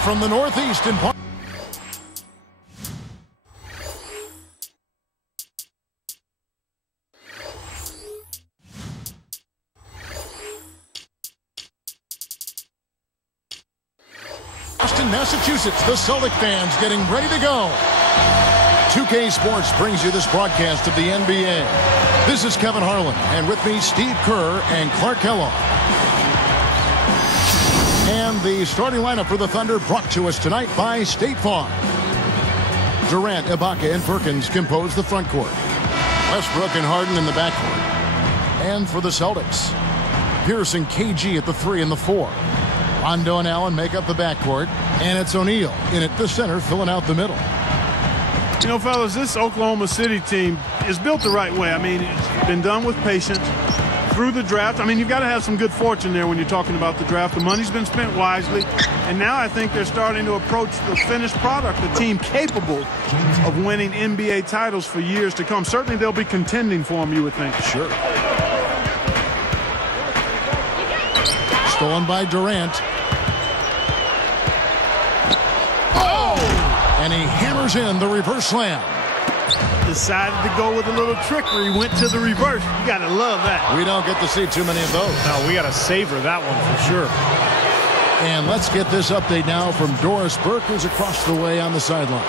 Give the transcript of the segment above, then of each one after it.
Live from the Northeast in Boston, Massachusetts. The Celtics fans getting ready to go. 2K Sports brings you this broadcast of the NBA. This is Kevin Harlan, and with me, Steve Kerr and Clark Kellogg. And the starting lineup for the Thunder brought to us tonight by State Farm. Durant, Ibaka, and Perkins compose the front court. Westbrook and Harden in the backcourt. And for the Celtics, Pierce and KG at the 3 and the 4. Rondo and Allen make up the backcourt, and it's O'Neal in at the center, filling out the middle. You know, fellas, this Oklahoma City team is built the right way. I mean, it's been done with patience through the draft. I mean, you've got to have some good fortune there when you're talking about the draft. The money's been spent wisely, and now I think they're starting to approach the finished product, the team capable of winning NBA titles for years to come. Certainly they'll be contending for them, you would think. Sure. Stolen by Durant. And he hammers in the reverse slam. Decided to go with a little trickery, went to the reverse. You got to love that. We don't get to see too many of those. No, we got to savor that one for sure. And let's get this update now from Doris Burke, who's across the way on the sideline.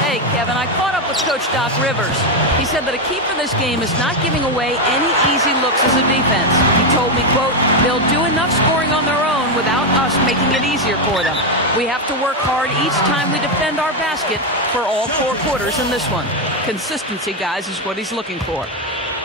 Hey, Kevin, I caught up with Coach Doc Rivers. He said that a key for this game is not giving away any easy looks as a defense. He told me, quote, they'll do enough scoring on their own without us making it easier for them. We have to work hard each time we defend our basket for all 4 quarters in this one. Consistency, guys, is what he's looking for.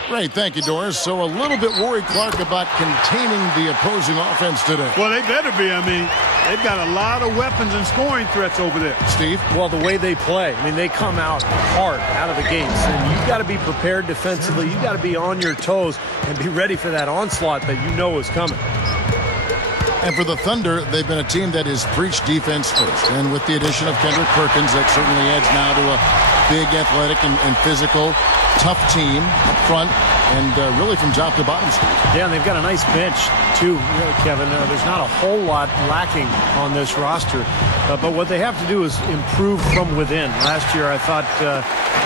Great, thank you, Doris. So a little bit worried, Clark, about containing the opposing offense today. Well, they better be. I mean, they've got a lot of weapons and scoring threats over there. Steve? Well, the way they play, I mean, they come out hard out of the gates. And you've got to be prepared defensively. You've got to be on your toes and be ready for that onslaught that you know is coming. And for the Thunder, they've been a team that has preached defense first. And with the addition of Kendrick Perkins, that certainly adds now to a big, athletic, and physical, tough team up front, and really from top to bottom. Yeah, and they've got a nice bench, too, Kevin. There's not a whole lot lacking on this roster. But what they have to do is improve from within. Last year, I thought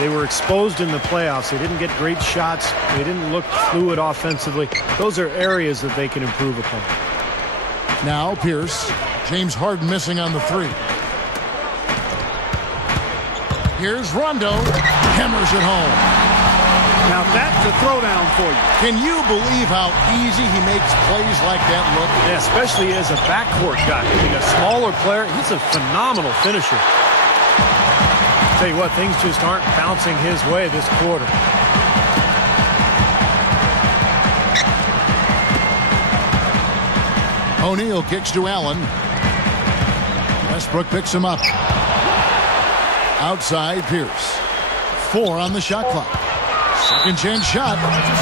they were exposed in the playoffs. They didn't get great shots. They didn't look fluid offensively. Those are areas that they can improve upon. Now Pierce. James Harden missing on the 3. Here's Rondo. Hammers it home. Now that's a throwdown for you. Can you believe how easy he makes plays like that look? Yeah, especially as a backcourt guy. Being a smaller player, he's a phenomenal finisher. Tell you what, things just aren't bouncing his way this quarter. O'Neal kicks to Allen. Westbrook picks him up. Outside Pierce. 4 on the shot clock. Second chance shot,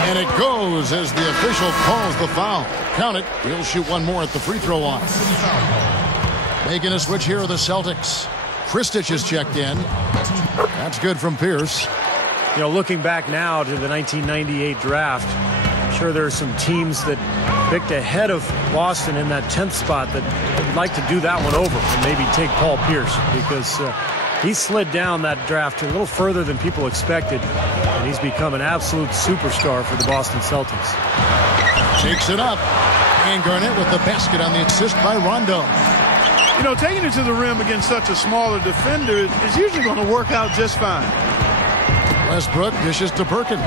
and it goes as the official calls the foul. Count it. He'll shoot one more at the free throw line. Making a switch here are the Celtics. Kristich is checked in. That's good from Pierce. You know, looking back now to the 1998 draft, I'm sure there are some teams that picked ahead of Boston in that 10th spot that would like to do that one over and maybe take Paul Pierce, because he slid down that draft a little further than people expected, and he's become an absolute superstar for the Boston Celtics. Takes it up, and Garnett with the basket on the assist by Rondo. You know, taking it to the rim against such a smaller defender is usually going to work out just fine. Westbrook dishes to Perkins.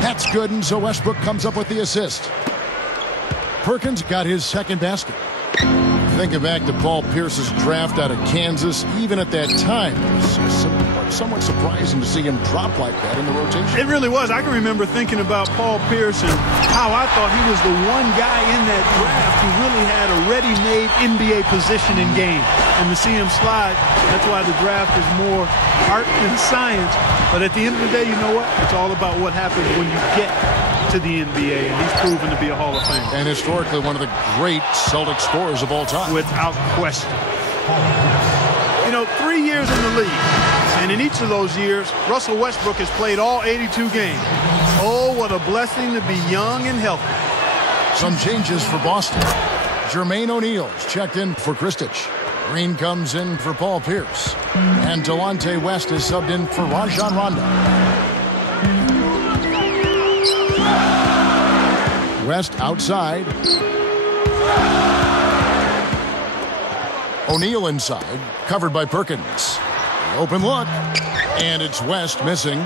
That's good, and so Westbrook comes up with the assist. Perkins got his second basket. Thinking back to Paul Pierce's draft out of Kansas, even at that time, it was somewhat surprising to see him drop like that in the rotation. It really was. I can remember thinking about Paul Pierce and how I thought he was the one guy in that draft who really had a ready-made NBA position in game. And to see him slide, that's why the draft is more art than science. But at the end of the day, you know what? It's all about what happens when you get to the NBA, and he's proven to be a Hall of Famer. And historically one of the great Celtic scorers of all time. Without question. You know, 3 years in the league, and in each of those years, Russell Westbrook has played all 82 games. Oh, what a blessing to be young and healthy. Some changes for Boston. Jermaine O'Neal's checked in for Kristich. Green comes in for Paul Pierce. And Delonte West is subbed in for Rajon Rondo. West outside. O'Neal inside, covered by Perkins. Open look, and it's West missing.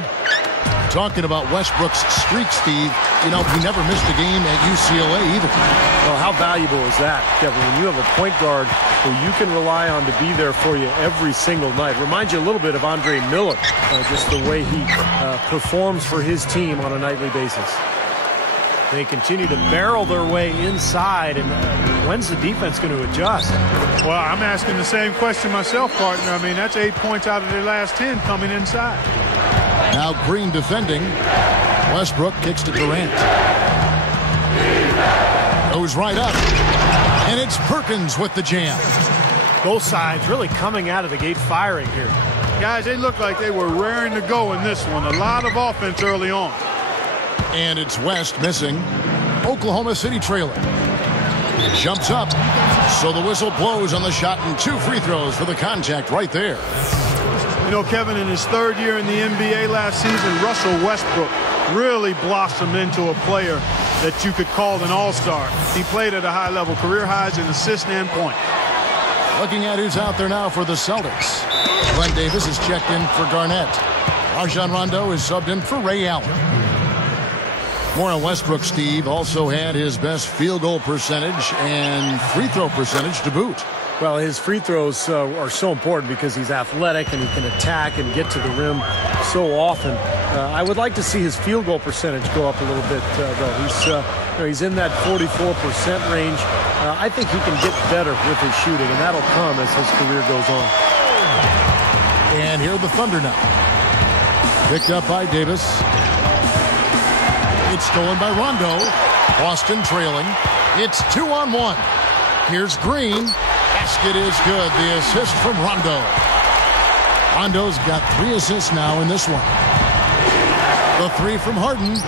Talking about Westbrook's streak, Steve, you know, he never missed a game at UCLA either. Well, how valuable is that, Kevin, when you have a point guard who you can rely on to be there for you every single night? Reminds you a little bit of Andre Miller, just the way he performs for his team on a nightly basis. They continue to barrel their way inside, and when's the defense going to adjust? Well, I'm asking the same question myself, partner. I mean, that's 8 points out of their last 10 coming inside. Now Green defending. Westbrook kicks to Durant. Goes right up. And it's Perkins with the jam. Both sides really coming out of the gate firing here. Guys, they look like they were raring to go in this one. A lot of offense early on. And it's West missing. Oklahoma City trailing. Jumps up. So the whistle blows on the shot, and 2 free throws for the contact right there. You know, Kevin, in his 3rd year in the NBA last season, Russell Westbrook really blossomed into a player that you could call an all-star. He played at a high level, career highs in assists and points. Looking at who's out there now for the Celtics. Glenn Davis is checked in for Garnett. Rajon Rondo is subbed in for Ray Allen. More on Westbrook, Steve, also had his best field goal percentage and free throw percentage to boot. Well, his free throws are so important because he's athletic and he can attack and get to the rim so often. I would like to see his field goal percentage go up a little bit, though. He's in that 44% range. I think he can get better with his shooting, and that'll come as his career goes on. And here are the Thunder now. Picked up by Davis. It's stolen by Rondo. Boston trailing. It's 2-on-1. Here's Green. Basket is good. The assist from Rondo. Rondo's got 3 assists now in this one. The 3 from Harden.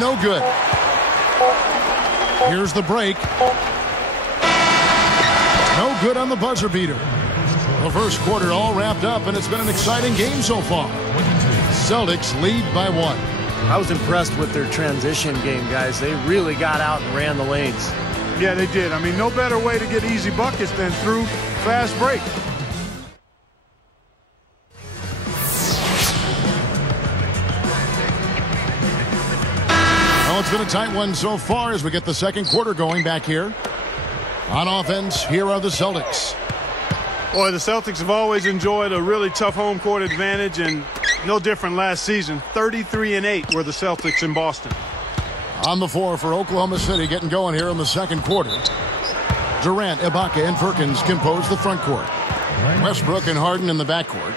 No good. Here's the break. No good on the buzzer beater. The first quarter all wrapped up, and it's been an exciting game so far. Celtics lead by 1. I was impressed with their transition game, guys. They really got out and ran the lanes. Yeah, they did. I mean, no better way to get easy buckets than through fast break. Well, it's been a tight one so far as we get the second quarter going back here. On offense, here are the Celtics. Boy, the Celtics have always enjoyed a really tough home court advantage, and no different last season. 33-8 were the Celtics in Boston. On the floor for Oklahoma City, getting going here in the second quarter. Durant, Ibaka, and Perkins compose the front court. Westbrook and Harden in the backcourt.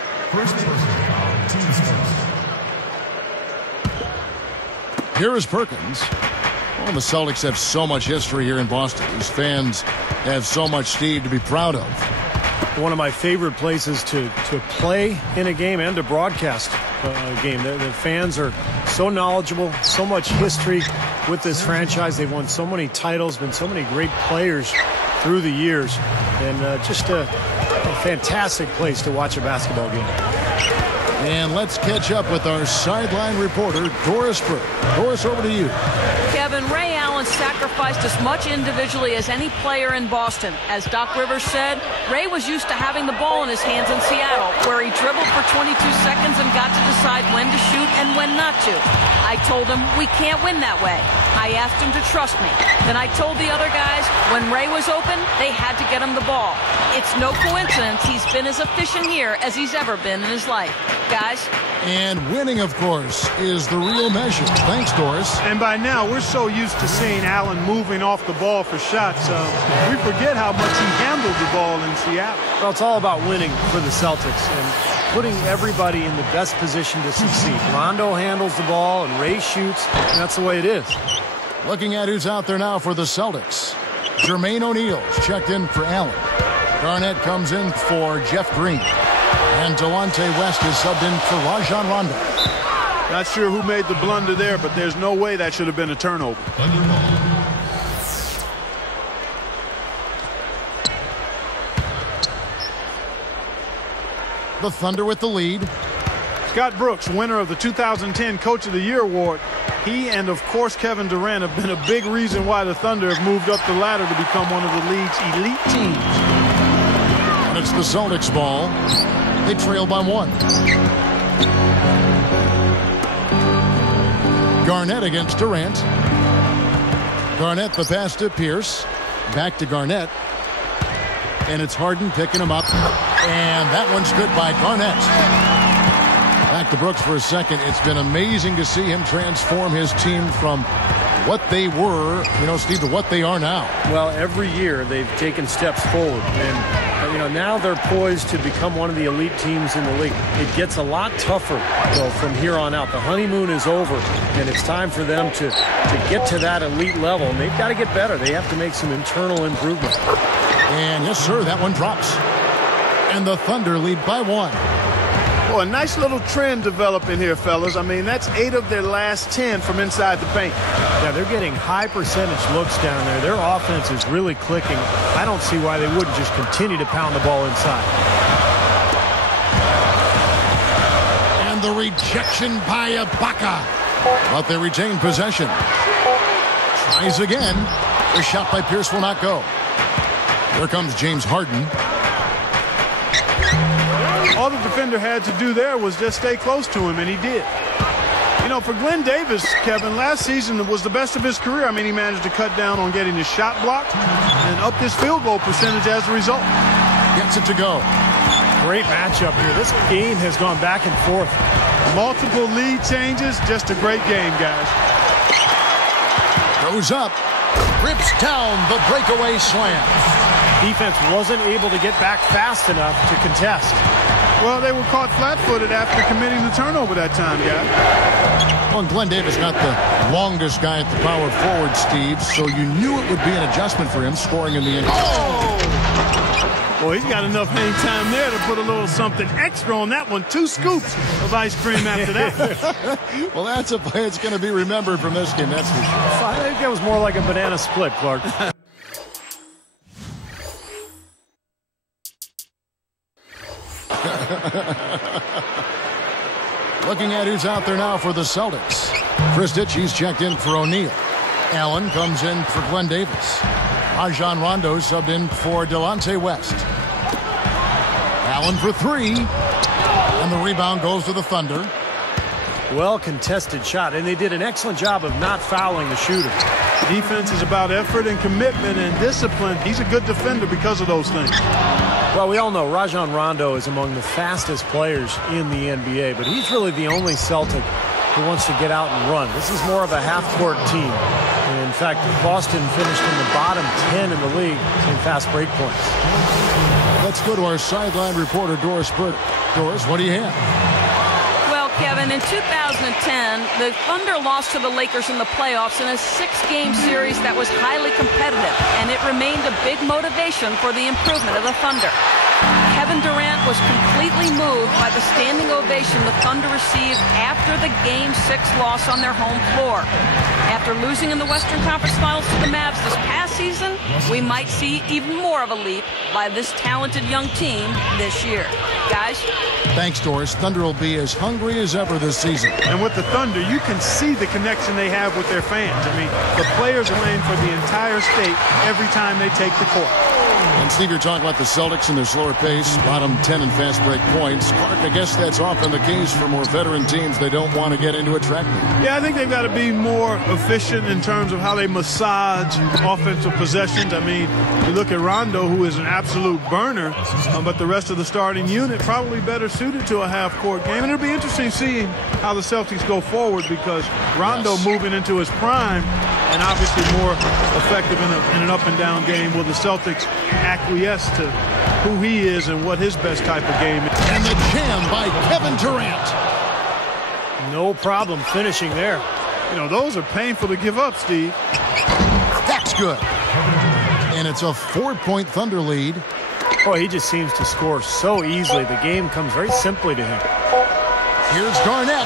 Here is Perkins. Well, the Celtics have so much history here in Boston. These fans have so much, Steve, to be proud of. One of my favorite places to play in a game and to broadcast a game. The fans are so knowledgeable, so much history with this franchise. They've won so many titles, been so many great players through the years, and just a fantastic place to watch a basketball game. And let's catch up with our sideline reporter, Doris Burke. Doris, over to you. Kevin, Ray Allen sacrificed as much individually as any player in Boston. As Doc Rivers said, Ray was used to having the ball in his hands in Seattle, where he dribbled for 22 seconds and got to decide when to shoot and when not to. I told him, we can't win that way. I asked him to trust me. Then I told the other guys, when Ray was open, they had to get him the ball. It's no coincidence he's been as efficient here as he's ever been in his life. Guys. And winning, of course, is the real measure. Thanks, Doris. And by now, we're so used to seeing Allen moving off the ball for shots. We forget how much he handled the ball in Seattle. Well, it's all about winning for the Celtics and putting everybody in the best position to succeed. Rondo handles the ball and Ray shoots, and that's the way it is. Looking at who's out there now for the Celtics. Jermaine O'Neal's checked in for Allen. Garnett comes in for Jeff Green. And Delonte West is subbed in for Rajon Rondo. Not sure who made the blunder there, but there's no way that should have been a turnover. The Thunder with the lead. Scott Brooks, winner of the 2010 Coach of the Year award. He and, of course, Kevin Durant have been a big reason why the Thunder have moved up the ladder to become one of the league's elite teams. And it's the Celtics ball. They trail by 1. Garnett against Durant. Garnett the pass to Pierce. Back to Garnett. And it's Harden picking him up. And that one's good by Garnett. Back to Brooks for a second. It's been amazing to see him transform his team from what they were, Steve, to what they are now. Well, every year they've taken steps forward. And, now they're poised to become one of the elite teams in the league. It gets a lot tougher, though, from here on out. The honeymoon is over, and it's time for them to get to that elite level. And they've got to get better. They have to make some internal improvement. And, yes, sir, that one drops. And the Thunder lead by 1. Well, a nice little trend developing here, fellas. I mean, that's 8 of their last 10 from inside the paint. Yeah, they're getting high percentage looks down there. Their offense is really clicking. I don't see why they wouldn't just continue to pound the ball inside. And the rejection by Ibaka. But they retain possession. Tries again. The shot by Pierce will not go. Here comes James Harden. All the defender had to do there was just stay close to him, and he did. For Glenn Davis, Kevin, last season was the best of his career. I mean, he managed to cut down on getting his shot blocked and up his field goal percentage as a result. Gets it to go. Great matchup here. This game has gone back and forth. Multiple lead changes. Just a great game, guys. Goes up. Rips down the breakaway slam. Defense wasn't able to get back fast enough to contest. Well, they were caught flat-footed after committing the turnover that time, guys. Well, Glenn Davis not the longest guy at the power forward, Steve, so you knew it would be an adjustment for him scoring in the end. Oh! Well, he's got enough hang time there to put a little something extra on that one. 2 scoops of ice cream after that. Well, that's a play that's going to be remembered from this game, that's for sure. I think that was more like a banana split, Clark. Looking at who's out there now for the Celtics. Chris Ditchy's checked in for O'Neal. Allen comes in for Glenn Davis. Rajon Rondo subbed in for Delonte West. Allen for 3. And the rebound goes to the Thunder. Well contested shot, and they did an excellent job of not fouling the shooter. Defense is about effort and commitment and discipline. He's a good defender because of those things. Well, we all know Rajon Rondo is among the fastest players in the NBA, but he's really the only Celtic who wants to get out and run. This is more of a half-court team. And in fact, Boston finished in the bottom 10 in the league in fast break points. Let's go to our sideline reporter, Doris Burt. Doris, what do you have? Kevin, in 2010, the Thunder lost to the Lakers in the playoffs in a 6-game series that was highly competitive, and it remained a big motivation for the improvement of the Thunder. Kevin Durant was completely moved by the standing ovation the Thunder received after the Game 6 loss on their home floor. After losing in the Western Conference Finals to the Mavs this past season, we might see even more of a leap by this talented young team this year. Guys? Thanks, Doris. Thunder will be as hungry as ever this season. And with the Thunder, you can see the connection they have with their fans. I mean, the players are playing for the entire state every time they take the court. And Steve, you're talking about the Celtics and their slower pace, bottom 10 in fast break points. Clark, I guess that's often the case for more veteran teams. They don't want to get into a track meet. Yeah, I think they've got to be more efficient in terms of how they massage offensive possessions. I mean, you look at Rondo, who is an absolute burner, but the rest of the starting unit probably better suited to a half-court game. And it'll be interesting seeing how the Celtics go forward because Rondo moving into his prime and obviously more effective in an up-and-down game. Will the Celtics acquiesce to who he is and what his best type of game is? And the jam by Kevin Durant. No problem finishing there. You know, those are painful to give up, Steve. That's good. And it's a 4-point Thunder lead. Boy, he just seems to score so easily. The game comes very simply to him. Here's Garnett.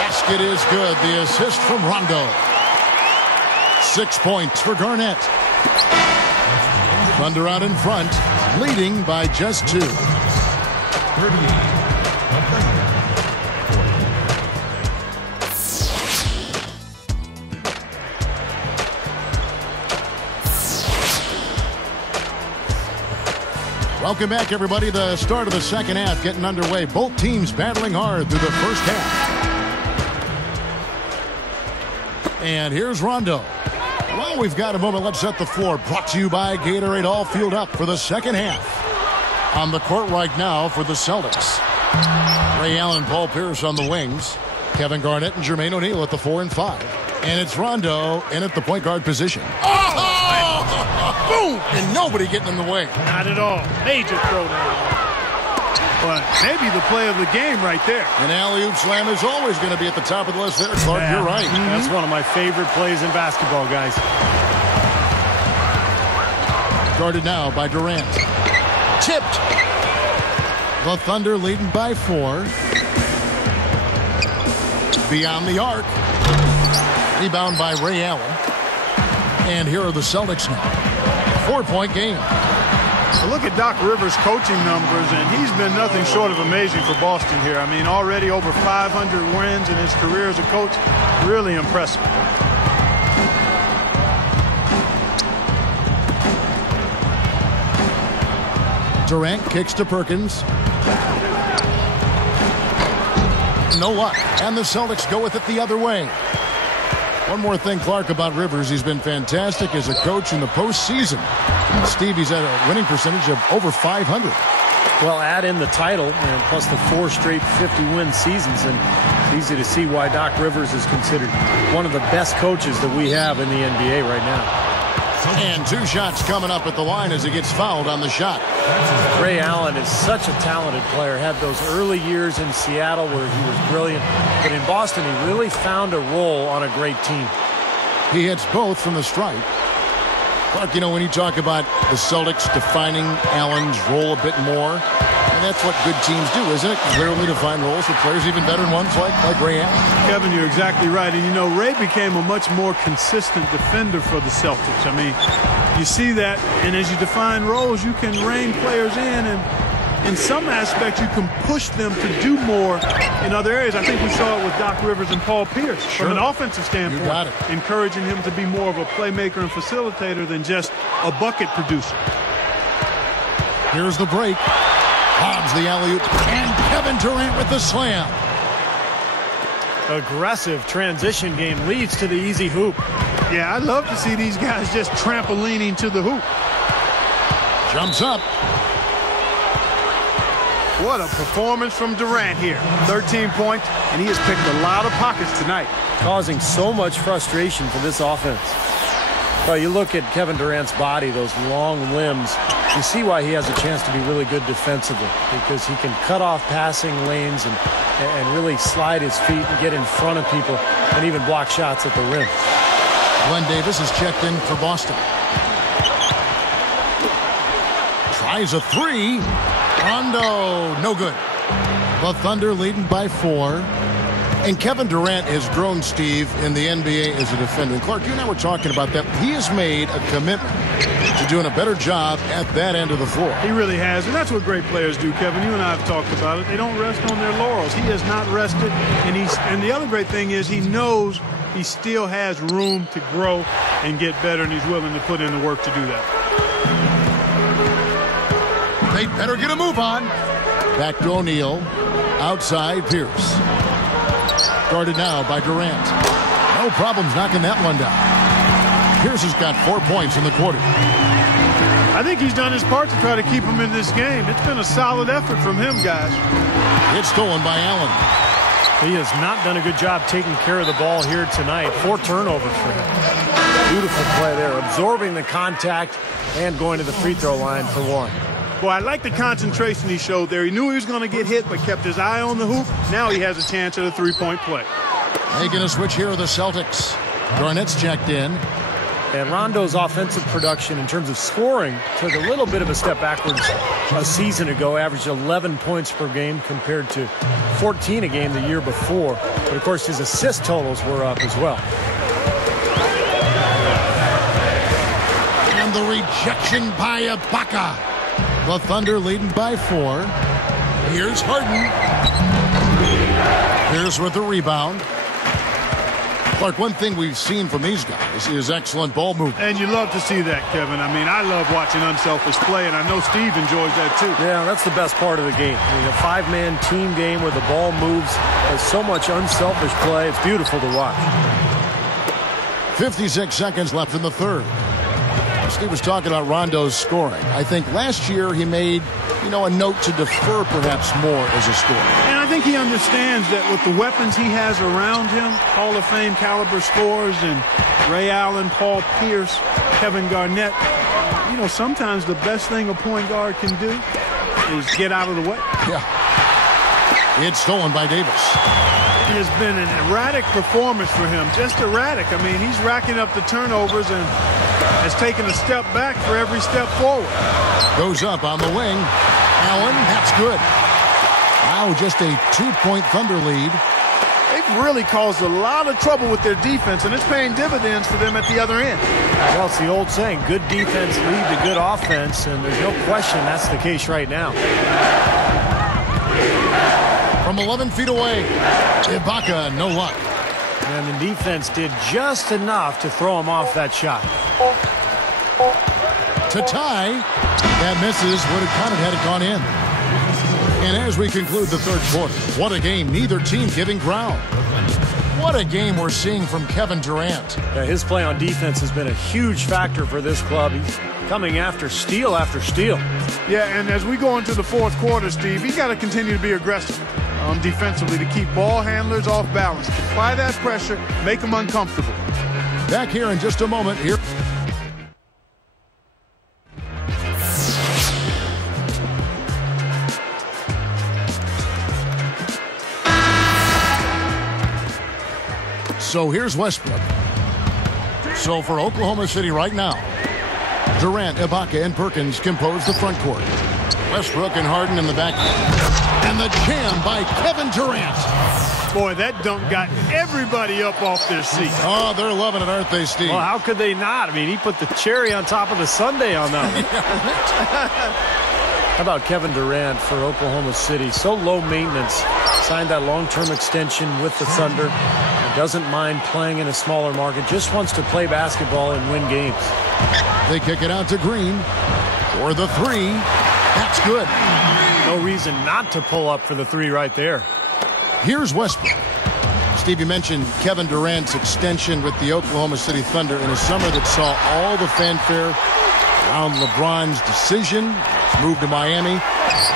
Basket is good. The assist from Rondo. 6 points for Garnett. Thunder out in front, leading by just 2. Welcome back, everybody. The start of the second half getting underway. Both teams battling hard through the first half. And here's Rondo. Well, we've got a moment. Let's set the floor. Brought to you by Gatorade. All fueled up for the second half. On the court right now for the Celtics. Ray Allen, Paul Pierce on the wings. Kevin Garnett and Jermaine O'Neal at the 4 and 5. And it's Rondo in at the point guard position. Oh! Boom! And nobody getting in the way. Not at all. Major throwdown. But maybe the play of the game right there. An alley-oop slam is always going to be at the top of the list there, Clark. Yeah. You're right. That's one of my favorite plays in basketball, guys. Guarded now by Durant. Tipped. The Thunder leading by 4. Beyond the arc. Rebound by Ray Allen. And here are the Celtics now. 4-point game. Well, look at Doc Rivers' coaching numbers, and he's been nothing short of amazing for Boston here. I mean, already over 500 wins in his career as a coach. Really impressive. Durant kicks to Perkins. No luck. And the Celtics go with it the other way. One more thing, Clark, about Rivers. He's been fantastic as a coach in the postseason. Steve, he's at a winning percentage of over 500. Well, add in the title and plus the 4 straight 50-win seasons, and it's easy to see why Doc Rivers is considered one of the best coaches that we have in the NBA right now. And 2 shots coming up at the line as he gets fouled on the shot. Ray Allen is such a talented player. Had those early years in Seattle where he was brilliant. But in Boston, he really found a role on a great team. He hits both from the stripe. Clark, you know, when you talk about the Celtics defining Allen's role a bit more, and that's what good teams do, isn't it? Clearly define roles for players, even veteran ones like Ray Allen. Kevin, you're exactly right. And, you know, Ray became a much more consistent defender for the Celtics. I mean, you see that, and as you define roles, you can rein players in, and in some aspects, you can push them to do more in other areas. I think we saw it with Doc Rivers and Paul Pierce. Sure. From an offensive standpoint, you got it. Encouraging him to be more of a playmaker and facilitator than just a bucket producer. Here's the break. Hobbs the alley-oop, and Kevin Durant with the slam. Aggressive transition game leads to the easy hoop. Yeah, I love to see these guys just trampolining to the hoop. Jumps up. What a performance from Durant here. 13 points, and he has picked a lot of pockets tonight. Causing so much frustration for this offense. Well, you look at Kevin Durant's body, those long limbs, you see why he has a chance to be really good defensively, because he can cut off passing lanes and really slide his feet and get in front of people and even block shots at the rim. Glenn Davis is checked in for Boston. Tries a 3. Rondo, no good. The Thunder leading by 4. And Kevin Durant has grown, Steve, in the NBA as a defender. And Clark, you and I were talking about that. He has made a commitment to doing a better job at that end of the floor. He really has, and that's what great players do, Kevin. You and I have talked about it. They don't rest on their laurels. He has not rested, and the other great thing is he knows he still has room to grow and get better, and he's willing to put in the work to do that. They better get a move on. Back to O'Neal. Outside, Pierce. Guarded now by Durant. No problems knocking that one down. Pierce has got 4 points in the quarter. I think he's done his part to try to keep him in this game. It's been a solid effort from him, guys. It's stolen by Allen. He has not done a good job taking care of the ball here tonight. 4 turnovers for him. Beautiful play there, absorbing the contact and going to the free throw line for 1. Boy, I like the concentration he showed there. He knew he was going to get hit, but kept his eye on the hoop. Now he has a chance at a three-point play. Making a switch here are the Celtics. Garnett's checked in. And Rondo's offensive production in terms of scoring took a little bit of a step backwards a season ago, averaged 11 points per game compared to 14 a game the year before. But, of course, his assist totals were up as well. And the rejection by Ibaka. The Thunder leading by 4. Here's Harden. Here's with the rebound. Clark, one thing we've seen from these guys is excellent ball movement. And you love to see that, Kevin. I mean, I love watching unselfish play, and I know Steve enjoys that too. Yeah, that's the best part of the game. I mean, a five-man team game where the ball moves. There's so much unselfish play. It's beautiful to watch. 56 seconds left in the third. Steve was talking about Rondo's scoring. I think last year he made, a note to defer perhaps more as a scorer. And I think he understands that with the weapons he has around him, Hall of Fame caliber scorers and Ray Allen, Paul Pierce, Kevin Garnett, sometimes the best thing a point guard can do is get out of the way. Yeah. It's stolen by Davis. It has been an erratic performance for him, just erratic. I mean, he's racking up the turnovers and has taken a step back for every step forward. Goes up on the wing. Allen, that's good. Wow, just a 2-point Thunder lead. They've really caused a lot of trouble with their defense, and it's paying dividends for them at the other end. Well, it's the old saying, good defense lead to good offense, and there's no question that's the case right now. From 11 feet away, Ibaka, no luck. And the defense did just enough to throw him off that shot. To tie, that misses. Would have counted had it gone in. And as we conclude the third quarter, what a game. Neither team giving ground. What a game we're seeing from Kevin Durant. Yeah, his play on defense has been a huge factor for this club. He's coming after steal after steal. Yeah, and as we go into the fourth quarter, Steve, he's got to continue to be aggressive defensively to keep ball handlers off balance. Apply that pressure, make them uncomfortable. Back here in just a moment. Here. So here's Westbrook. So for Oklahoma City right now, Durant, Ibaka, and Perkins compose the front court. Westbrook and Harden in the back. And the jam by Kevin Durant. Boy, that dunk got everybody up off their seat. Oh, they're loving it, aren't they, Steve? Well, how could they not? I mean, he put the cherry on top of the sundae on that one. How about Kevin Durant for Oklahoma City? So low maintenance. Signed that long-term extension with the Thunder. Doesn't mind playing in a smaller market. Just wants to play basketball and win games. They kick it out to Green for the three. That's good. No reason not to pull up for the three right there. Here's Westbrook. Steve, you mentioned Kevin Durant's extension with the Oklahoma City Thunder in a summer that saw all the fanfare around LeBron's decision. His move to Miami.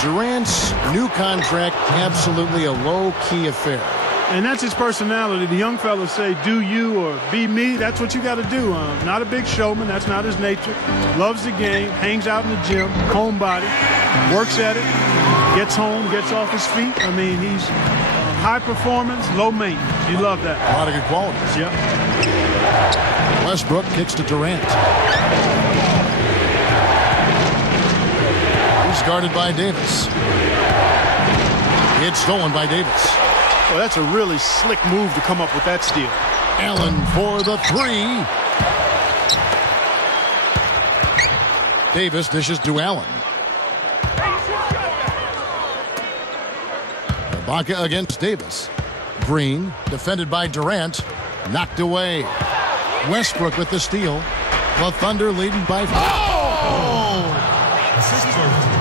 Durant's new contract, absolutely a low-key affair. And that's his personality. The young fellas say, do you or be me. That's what you got to do. Not a big showman. That's not his nature. Loves the game. Hangs out in the gym. Homebody. Works at it. Gets home. Gets off his feet. I mean, he's high performance, low maintenance. You love that. A lot of good qualities. Yep. Westbrook kicks to Durant. He's guarded by Davis. It's stolen by Davis. Well, that's a really slick move to come up with that steal. Allen for the three. Davis dishes to Allen. Ibaka against Davis. Green, defended by Durant. Knocked away. Westbrook with the steal. The Thunder leading by 5. Oh!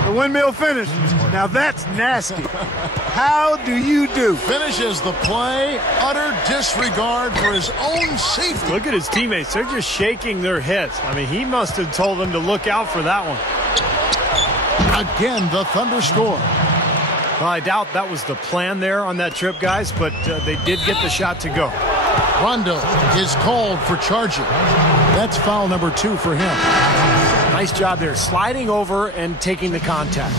The windmill finish. Now that's nasty. How do you do? Finishes the play. Utter disregard for his own safety. Look at his teammates. They're just shaking their heads. I mean, he must have told them to look out for that one. Again, the Thunder score. Well, I doubt that was the plan there on that trip, guys, but they did get the shot to go. Rondo is called for charging. That's foul number 2 for him. Nice job there, sliding over and taking the contact.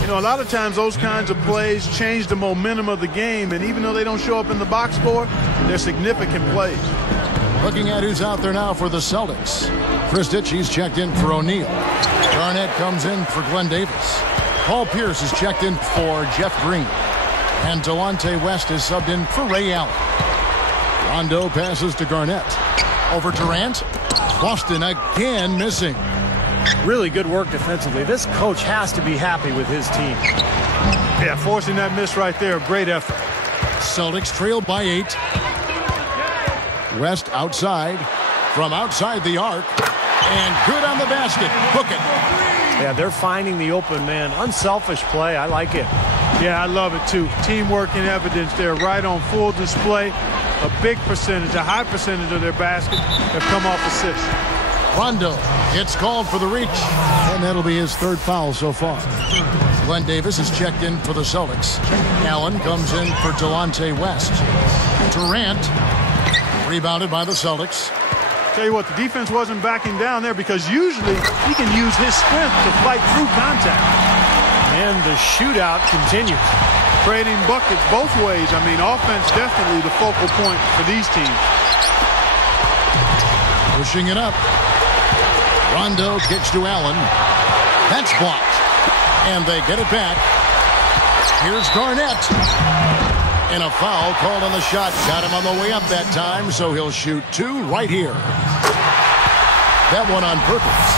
You know, a lot of times those kinds of plays change the momentum of the game, and even though they don't show up in the box score, they're significant plays. Looking at who's out there now for the Celtics. Chris Ditchy's checked in for O'Neal. Garnett comes in for Glenn Davis. Paul Pierce is checked in for Jeff Green. And Delonte West is subbed in for Ray Allen. Rondo passes to Garnett. Over Durant. Boston again missing. Really good work defensively. This coach has to be happy with his team. Yeah, forcing that miss right there. Great effort. Celtics trail by 8. West outside. From outside the arc. And good on the basket. Hook it. Yeah, they're finding the open man. Unselfish play. I like it. Yeah, I love it too. Teamwork in evidence there, right on full display. A big percentage, a high percentage of their baskets have come off assists. Rondo gets called for the reach, and that'll be his 3rd foul so far. Glenn Davis is checked in for the Celtics. Allen comes in for Delonte West. Durant rebounded by the Celtics. Tell you what, the defense wasn't backing down there because usually he can use his strength to fight through contact. And the shootout continues. Trading buckets both ways. I mean, offense definitely the focal point for these teams. Pushing it up. Rondo kicks to Allen. That's blocked. And they get it back. Here's Garnett. And a foul called on the shot. Got him on the way up that time, so he'll shoot 2 right here. That one on Perkins.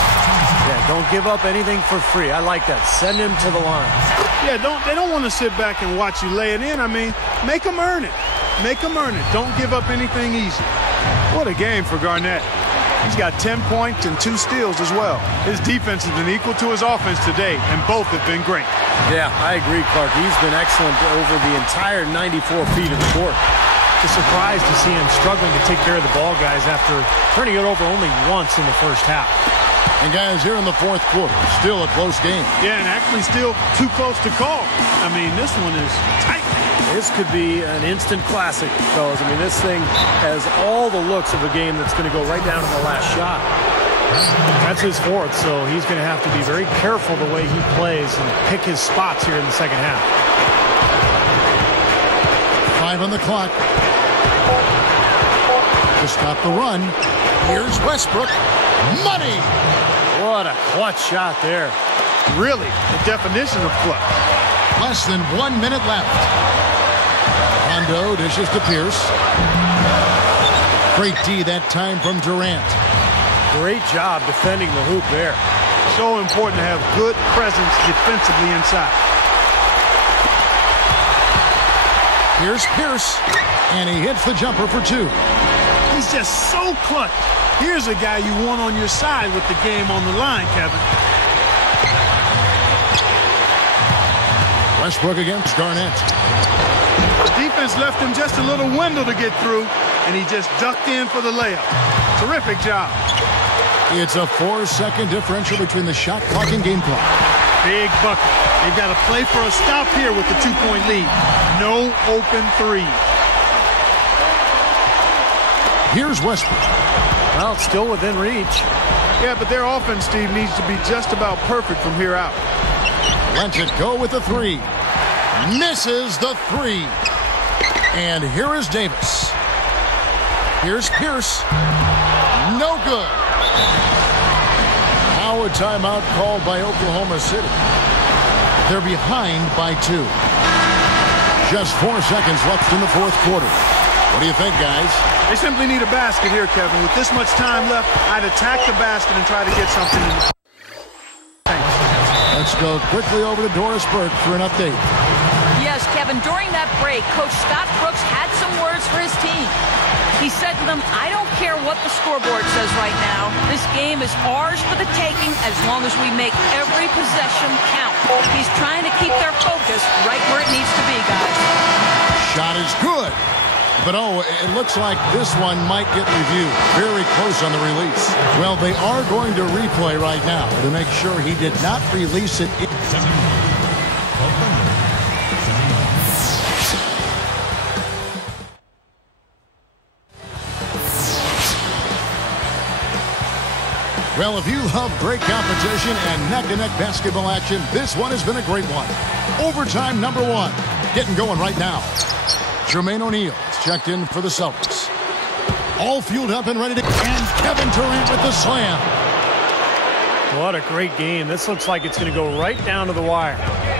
Yeah, don't give up anything for free. I like that. Send him to the line. Yeah, they don't want to sit back and watch you lay it in. I mean, make them earn it. Make them earn it. Don't give up anything easy. What a game for Garnett. He's got 10 points and 2 steals as well. His defense has been equal to his offense today, and both have been great. Yeah, I agree, Clark. He's been excellent over the entire 94 feet of the court. Just surprised to see him struggling to take care of the ball, guys, after turning it over only once in the first half. And guys, here in the 4th quarter, still a close game. Yeah, and actually still too close to call. I mean, this one is tight. This could be an instant classic, fellas. I mean, this thing has all the looks of a game that's going to go right down to the last shot. That's his 4th, so he's going to have to be very careful the way he plays and pick his spots here in the second half. 5 on the clock. To stop the run, here's Westbrook. Money! What a clutch shot there. Really, the definition of clutch. Less than 1 minute left. Rondo dishes to Pierce. Great D that time from Durant. Great job defending the hoop there. So important to have good presence defensively inside. Here's Pierce, and he hits the jumper for 2. He's just so clutch. Here's a guy you want on your side with the game on the line, Kevin. Westbrook against Garnett. The defense left him just a little window to get through, and he just ducked in for the layup. Terrific job. It's a 4-second differential between the shot clock and game clock. Big bucket. They've got to play for a stop here with the 2-point lead. No open three. Here's Westbrook. Well, it's still within reach. Yeah, but their offense, Steve, needs to be just about perfect from here out. Lets it go with the 3. Misses the 3. And here is Davis. Here's Pierce. No good. Now a timeout called by Oklahoma City. They're behind by 2. Just 4 seconds left in the 4th quarter. What do you think, guys? They simply need a basket here, Kevin. With this much time left, I'd attack the basket and try to get something in the... Let's go quickly over to Doris Burke for an update. Yes, Kevin, during that break, Coach Scott Brooks had some words for his team. He said to them, I don't care what the scoreboard says right now. This game is ours for the taking as long as we make every possession count. He's trying to keep their focus right where it needs to be, guys. Shot is good. But, oh, it looks like this one might get reviewed. Very close on the release. Well, they are going to replay right now to make sure he did not release it. Well, if you love great competition and neck-to-neck basketball action, this one has been a great one. Overtime number 1. Getting going right now. Jermaine O'Neal is checked in for the Celtics. All fueled up and ready to... And Kevin Durant with the slam. What a great game. This looks like it's going to go right down to the wire.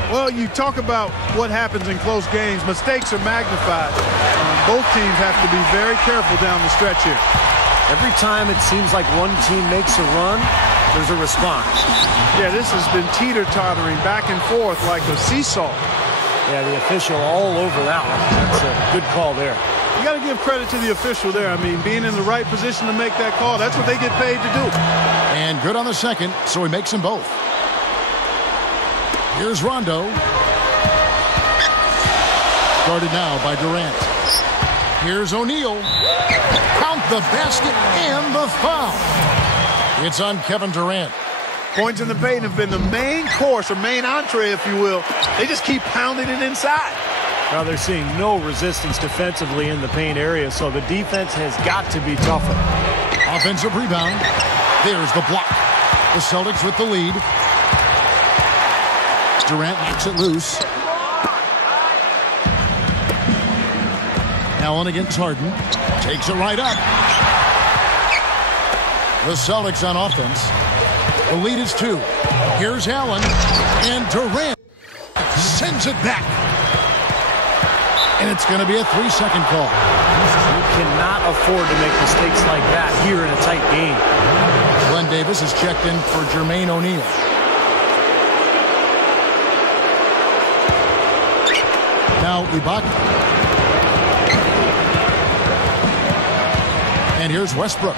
Well, you talk about what happens in close games. Mistakes are magnified. Both teams have to be very careful down the stretch here. Every time it seems like one team makes a run, there's a response. Yeah, this has been teeter-tottering back and forth like a seesaw. Yeah, the official all over that one. That's a good call there. You got to give credit to the official there. I mean, being in the right position to make that call, that's what they get paid to do. And good on the second, so he makes them both. Here's Rondo. Guarded now by Durant. Here's O'Neal. Count the basket and the foul. It's on Kevin Durant. Points in the paint have been the main course, or main entree, if you will. They just keep pounding it inside. Now they're seeing no resistance defensively in the paint area, so the defense has got to be tougher. Offensive rebound. There's the block. The Celtics with the lead. Durant knocks it loose. Allen against Harden. Takes it right up. The Celtics on offense. The lead is 2. Here's Allen. And Durant sends it back. And it's going to be a 3-second call. You cannot afford to make mistakes like that here in a tight game. Glenn Davis is checked in for Jermaine O'Neal. Now Ibaka. And here's Westbrook.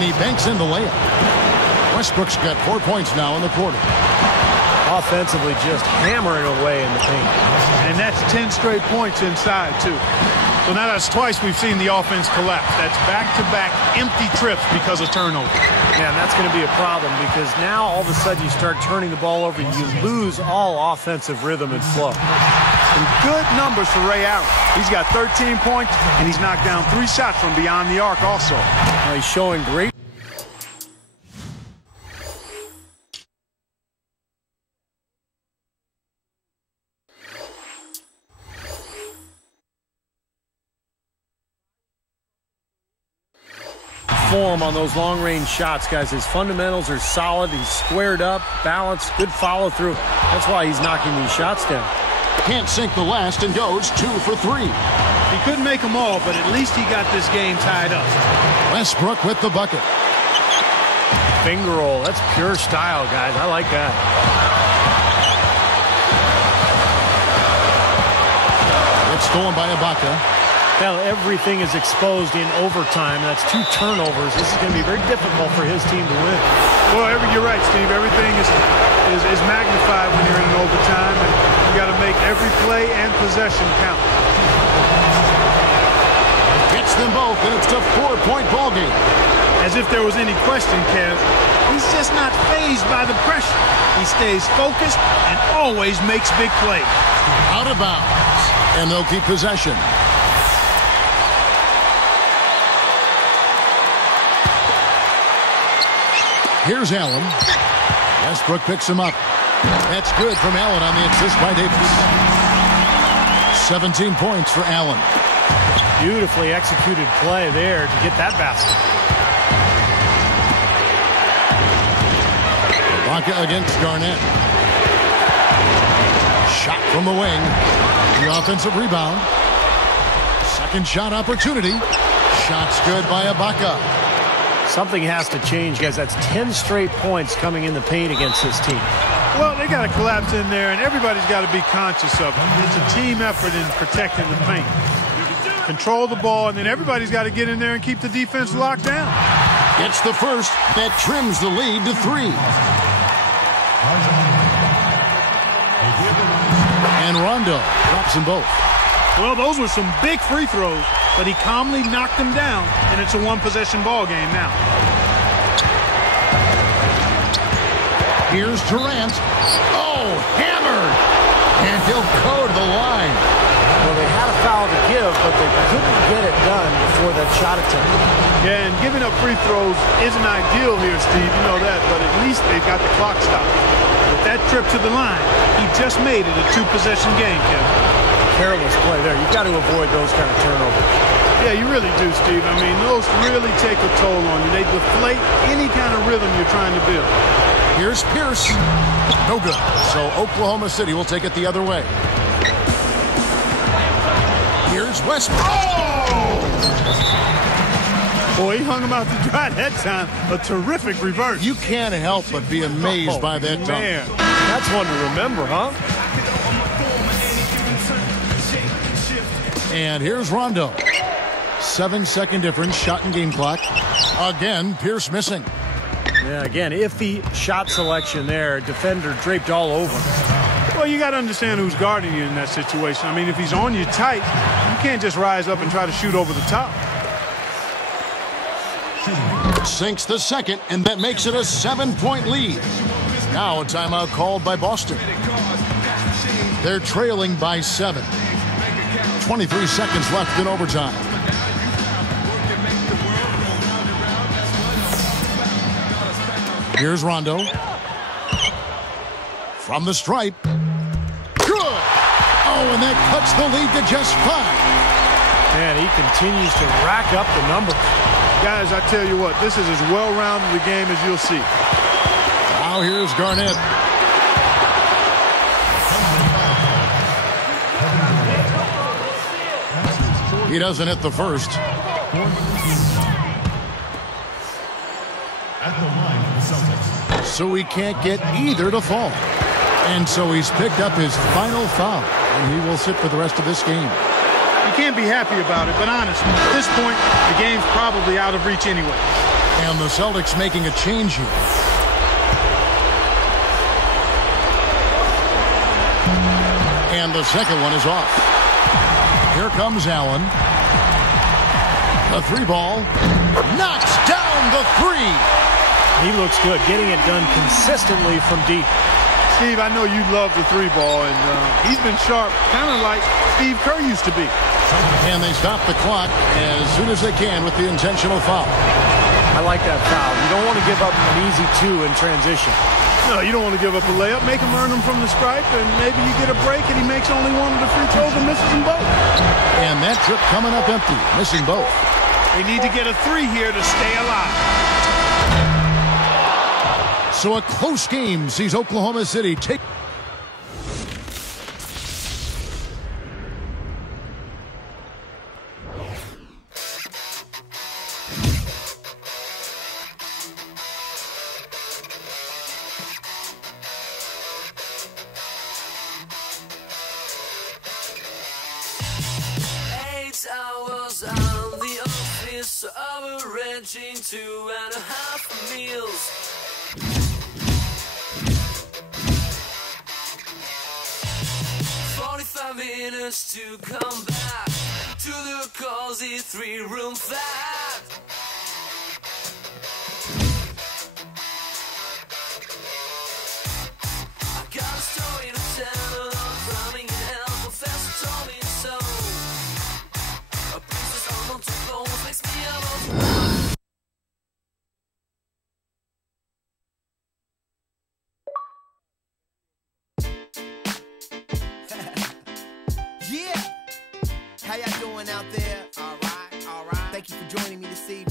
And he banks in the layup. Westbrook's got 4 points now in the quarter. Offensively just hammering away in the paint. And that's 10 straight points inside, too. So now that's twice we've seen the offense collapse. That's back-to-back empty trips because of turnover. Yeah, and that's going to be a problem because now all of a sudden you start turning the ball over, you lose all offensive rhythm and flow. And good numbers for Ray Allen. He's got 13 points, and he's knocked down 3 shots from beyond the arc also. Well, he's showing great. Form on those long-range shots, guys. His fundamentals are solid. He's squared up, balanced, good follow-through. That's why he's knocking these shots down. Can't sink the last and goes 2 for 3. He couldn't make them all, but at least he got this game tied up. Westbrook with the bucket. Finger roll. That's pure style, guys. I like that. It's stolen by Ibaka. Now everything is exposed in overtime. That's 2 turnovers. This is going to be very difficult for his team to win. Well, you're right, Steve. Everything is magnified when you're in overtime, and you got to make every play and possession count. Gets them both, and it's a 4-point ball game. As if there was any question, Kev. He's just not fazed by the pressure. He stays focused and always makes big plays. Out of bounds. And they'll keep possession. Here's Allen. Westbrook picks him up. That's good from Allen on the assist by Davis. 17 points for Allen. Beautifully executed play there to get that basket. Ibaka against Garnett. Shot from the wing. The offensive rebound. Second shot opportunity. Shot's good by Ibaka. Something has to change, guys. That's 10 straight points coming in the paint against this team. Well, they got to collapse in there, and everybody's got to be conscious of it. It's a team effort in protecting the paint. Control the ball, and then everybody's got to get in there and keep the defense locked down. It's the first that trims the lead to 3. And Rondo drops them both. Well, those were some big free throws, but he calmly knocked them down, and it's a one-possession ball game now. Here's Durant. Oh, hammered! And he'll go to the line. Well, they had a foul to give, but they couldn't get it done before that shot attempt. Yeah, and giving up free throws isn't ideal here, Steve. You know that, but at least they've got the clock stopped. With that trip to the line, he just made it a two-possession game, Kevin. Careless play there. You've got to avoid those kind of turnovers. Yeah, you really do, Steve. I mean, those really take a toll on you. They deflate any kind of rhythm you're trying to build. Here's Pierce. No good. So Oklahoma City will take it the other way. Here's Westbrook. Oh! Boy, he hung him out to dry that time. A terrific reverse. You can't help but be amazed by that dunk. Man. That's one to remember, huh? And here's Rondo. 7-second difference, shot and game clock. Again, Pierce missing. Yeah, again, iffy shot selection there. Defender draped all over. Well, you got to understand who's guarding you in that situation. I mean, if he's on you tight, you can't just rise up and try to shoot over the top. Sinks the second, and that makes it a 7-point lead. Now a timeout called by Boston. They're trailing by 7. 23 seconds left in overtime. Here's Rondo. From the stripe. Good! Oh, and that cuts the lead to just 5. Man, he continues to rack up the numbers. Guys, I tell you what, this is as well-rounded a game as you'll see. Now here's Garnett. He doesn't hit the first. So he can't get either to fall. And so he's picked up his final foul. And he will sit for the rest of this game. You can't be happy about it, but honestly, at this point, the game's probably out of reach anyway. And the Celtics making a change here. And the second one is off. Here comes Allen. The 3 ball. Knocks down the 3. He looks good, getting it done consistently from deep. Steve, I know you love the 3 ball, and he's been sharp, kind of like Steve Kerr used to be. And they stop the clock as soon as they can with the intentional foul. I like that foul. You don't want to give up an easy 2 in transition. No, you don't want to give up a layup. Make him earn them from the stripe, and maybe you get a break and he makes only one of the free throws and misses them both. And that trip coming up empty, missing both. They need to get a 3 here to stay alive. So a close game sees Oklahoma City take. Hours on the office, averaging 2.5 meals. 45 minutes to come back to the cozy 3-room flat. I got a story to tell, I'm running in hell. Professor told me so. How y'all doing out there? All right, all right. Thank you for joining me this evening.